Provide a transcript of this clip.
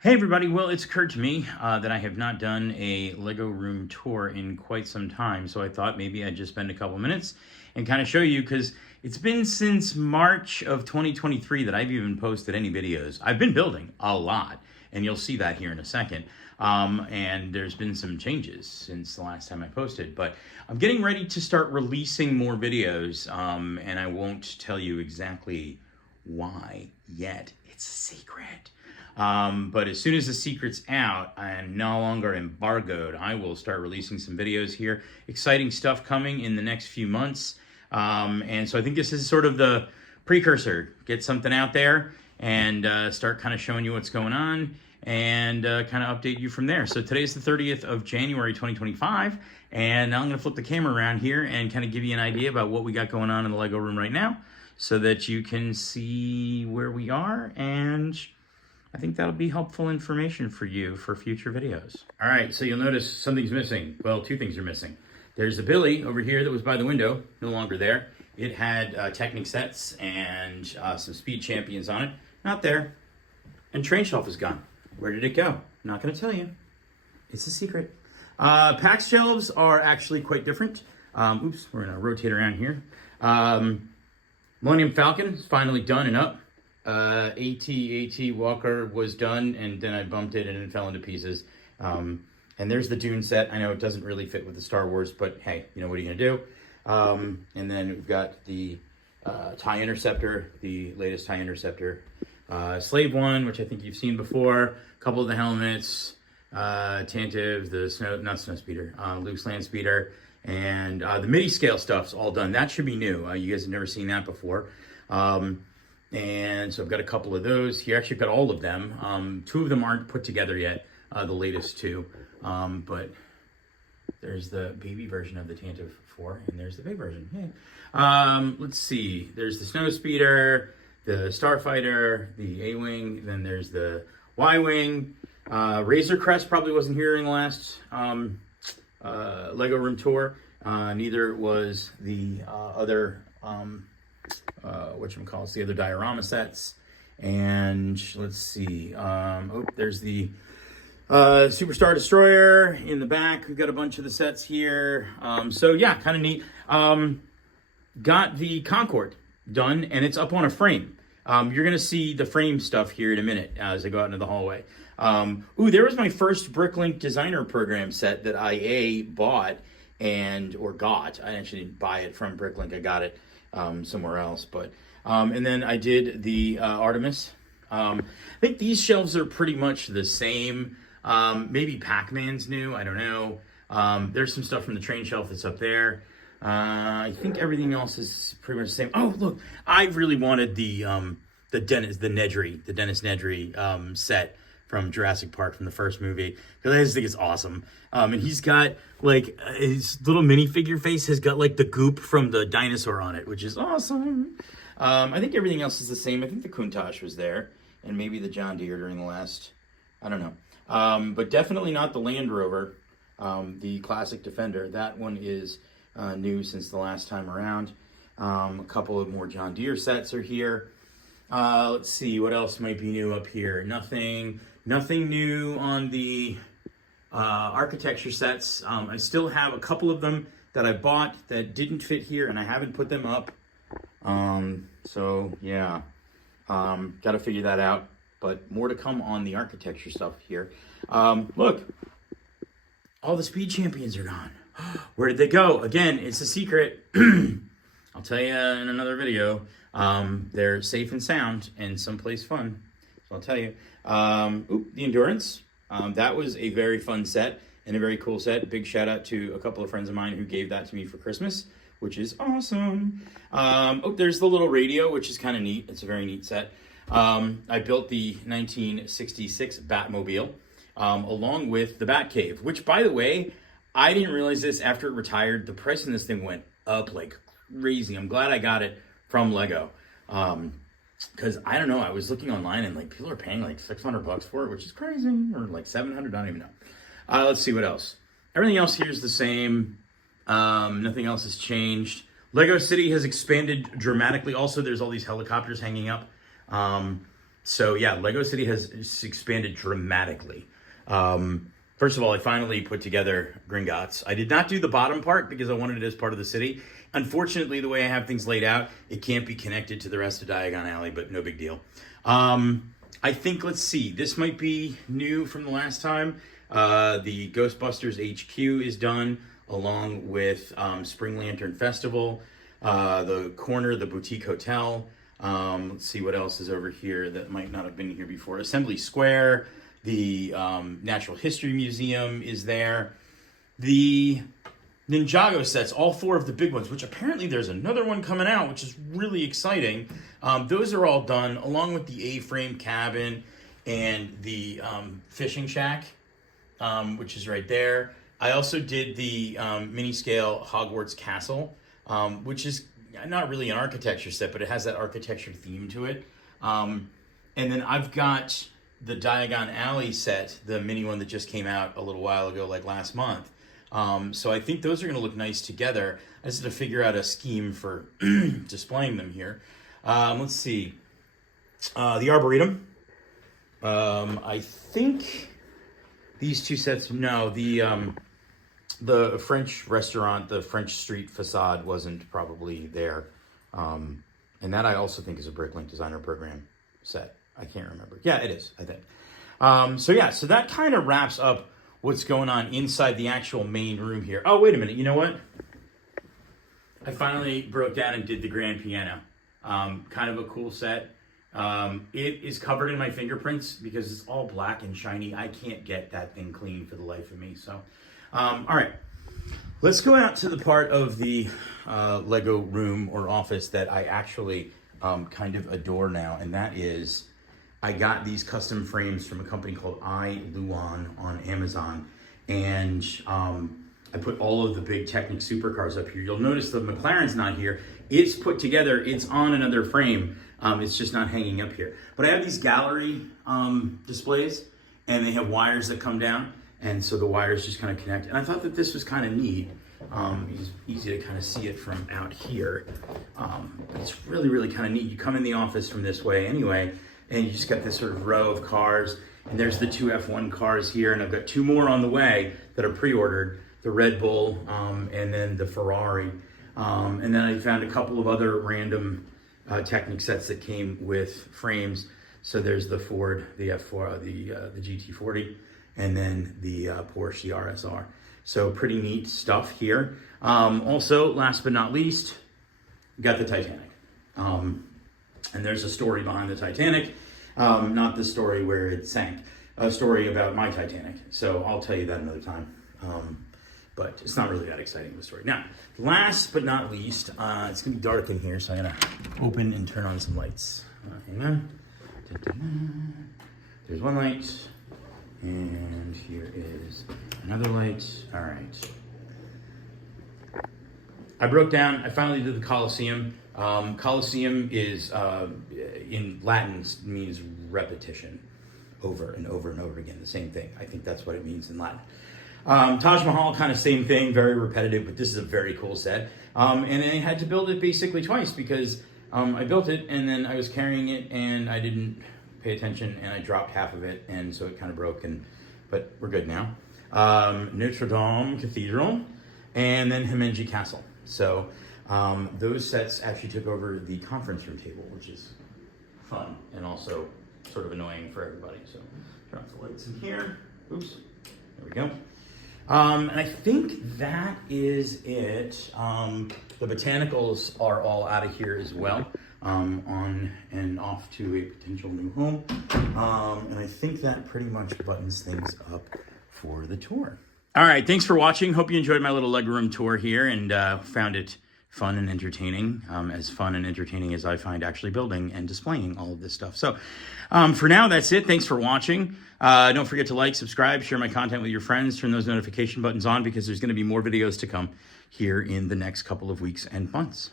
Hey everybody, well it's occurred to me that I have not done a Lego room tour in quite some time, so I thought maybe I'd just spend a couple minutes and kind of show you, because it's been since March of 2023 that I've even posted any videos. I've been building a lot, and you'll see that here in a second, and there's been some changes since the last time I posted, but I'm getting ready to start releasing more videos, and I won't tell you exactly why yet. It's a secret. But as soon as the secret's out and no longer embargoed, I will start releasing some videos here. Exciting stuff coming in the next few months. And so I think this is sort of the precursor. Get something out there and start kind of showing you what's going on and kind of update you from there. So today's the 30th of January, 2025. And now I'm going to flip the camera around here and kind of give you an idea about what we got going on in the Lego room right now, so that you can see where we are, and I think that'll be helpful information for you for future videos. All right, so you'll notice something's missing. Well, two things are missing. There's the Billy over here that was by the window, no longer there. It had Technic sets and some Speed Champions on it. Not there. And Train Shelf is gone. Where did it go? Not gonna tell you. It's a secret. PAX shelves are actually quite different. Oops, we're gonna rotate around here. Millennium Falcon is finally done and up. AT Walker was done, and then I bumped it and it fell into pieces. And there's the Dune set. I know it doesn't really fit with the Star Wars, but hey, you know, what are you gonna do? And then we've got the TIE Interceptor, the latest TIE Interceptor. Slave One, which I think you've seen before. A couple of the helmets. Tantive, the not Snowspeeder, Luke's Land Speeder. And the MIDI scale stuff's all done. That should be new. You guys have never seen that before. And so I've got a couple of those here. Actually, I've got all of them. Two of them aren't put together yet, the latest two. But there's the baby version of the Tantive 4, and there's the big version. Hey. Let's see. There's the Snowspeeder, the Starfighter, the A-Wing, then there's the Y-Wing. Razor Crest probably wasn't here in the last Lego room tour. Neither was the other the other diorama sets. And let's see, there's the Superstar Destroyer in the back. We've got a bunch of the sets here. So yeah, kind of neat. Got the Concorde done, and it's up on a frame. You're gonna see the frame stuff here in a minute as I go out into the hallway. There was my first Bricklink Designer Program set that I bought or got. I actually didn't buy it from Bricklink. I got it somewhere else. But and then I did the Artemis. I think these shelves are pretty much the same. Maybe Pac-Man's new. I don't know. There's some stuff from the Train Shelf that's up there. I think everything else is pretty much the same. Oh, look, I really wanted the Dennis Nedry set from Jurassic Park from the first movie, because I just think it's awesome. And he's got like his little minifigure face has got like the goop from the dinosaur on it, which is awesome. I think everything else is the same. I think the Countach was there, and maybe the John Deere during the last, I don't know. But definitely not the Land Rover, the Classic Defender. That one is new since the last time around. A couple of more John Deere sets are here. Let's see, what else might be new up here? Nothing new on the architecture sets. I still have a couple of them that I bought that didn't fit here, and I haven't put them up. So yeah, got to figure that out. But more to come on the architecture stuff here. Look, all the Speed Champions are gone. Where did they go? Again, it's a secret. I'll tell you in another video. They're safe and sound and someplace fun. So I'll tell you. The Endurance. That was a very fun set and a very cool set. Big shout out to a couple of friends of mine who gave that to me for Christmas, which is awesome. There's the little radio, which is kind of neat. It's a very neat set. I built the 1966 Batmobile, along with the Batcave, which, by the way, I didn't realize this after it retired. The price of this thing went up like crazy. I'm glad I got it from Lego. Because I don't know, I was looking online and like people are paying like $600 for it, which is crazy, or like $700, I don't even know. Let's see what else. Everything else here is the same. Nothing else has changed. Lego City has expanded dramatically. Also, there's all these helicopters hanging up. So yeah, Lego City has expanded dramatically. First of all, I finally put together Gringotts. I did not do the bottom part because I wanted it as part of the city. Unfortunately, the way I have things laid out, it can't be connected to the rest of Diagon Alley, but no big deal. I think, let's see, this might be new from the last time. The Ghostbusters HQ is done, along with Spring Lantern Festival, the corner, the Boutique Hotel. Let's see what else is over here that might not have been here before. Assembly Square, the Natural History Museum is there. The Ninjago sets, all 4 of the big ones, which apparently there's another one coming out, which is really exciting. Those are all done, along with the A-frame cabin and the fishing shack, which is right there. I also did the mini-scale Hogwarts Castle, which is not really an architecture set, but it has that architecture theme to it. And then I've got the Diagon Alley set, the mini one that just came out a little while ago, like last month. So I think those are going to look nice together. I just have to figure out a scheme for displaying them here. Let's see. The Arboretum. I think these 2 sets, no, the French restaurant, the French street facade wasn't probably there. And that I also think is a Bricklink Designer Program set. I can't remember. Yeah, it is, I think. So that kind of wraps up what's going on inside the actual main room here. Oh, wait a minute. You know what? I finally broke down and did the grand piano. Kind of a cool set. It is covered in my fingerprints because it's all black and shiny. I can't get that thing clean for the life of me. So, all right. Let's go out to the part of the Lego room or office that I actually kind of adore now, and that is I got these custom frames from a company called iLuon on Amazon, and I put all of the big Technic supercars up here. You'll notice the McLaren's not here. It's put together, it's on another frame. It's just not hanging up here. But I have these gallery displays, and they have wires that come down, and so the wires just kind of connect. And I thought that this was kind of neat. It's easy to kind of see it from out here. It's really, really kind of neat. You come in the office from this way anyway, and you just got this sort of row of cars, and there's the 2 F1 cars here, and I've got 2 more on the way that are pre-ordered, the Red Bull, and then the Ferrari. And then I found a couple of other random Technic sets that came with frames. So there's the Ford, the F4, the GT40, and then the Porsche, the RSR. So pretty neat stuff here. Also, last but not least, we got the Titanic. And there's a story behind the Titanic, not the story where it sank, a story about my Titanic. So I'll tell you that another time. But it's not really that exciting of a story. Now, last but not least, it's gonna be dark in here, so I'm gonna open and turn on some lights. Hang on. There's one light, and here is another light. All right. I broke down, I finally did the Colosseum. Colosseum is, in Latin, means repetition, over and over and over again, the same thing. I think that's what it means in Latin. Taj Mahal, kind of same thing, very repetitive, but this is a very cool set. And I had to build it basically twice because I built it and then I was carrying it and I didn't pay attention and I dropped half of it, and so it kind of broke, but we're good now. Notre Dame Cathedral, and then Himeji Castle. So those sets actually took over the conference room table, which is fun and also sort of annoying for everybody. So drop the lights in here. Oops, there we go. And I think that is it. The botanicals are all out of here as well, on and off to a potential new home. And I think that pretty much buttons things up for the tour. All right, thanks for watching. Hope you enjoyed my little leg room tour here and found it fun and entertaining, as fun and entertaining as I find actually building and displaying all of this stuff. So for now, that's it. Thanks for watching. Don't forget to like, subscribe, share my content with your friends, turn those notification buttons on because there's going to be more videos to come here in the next couple of weeks and months.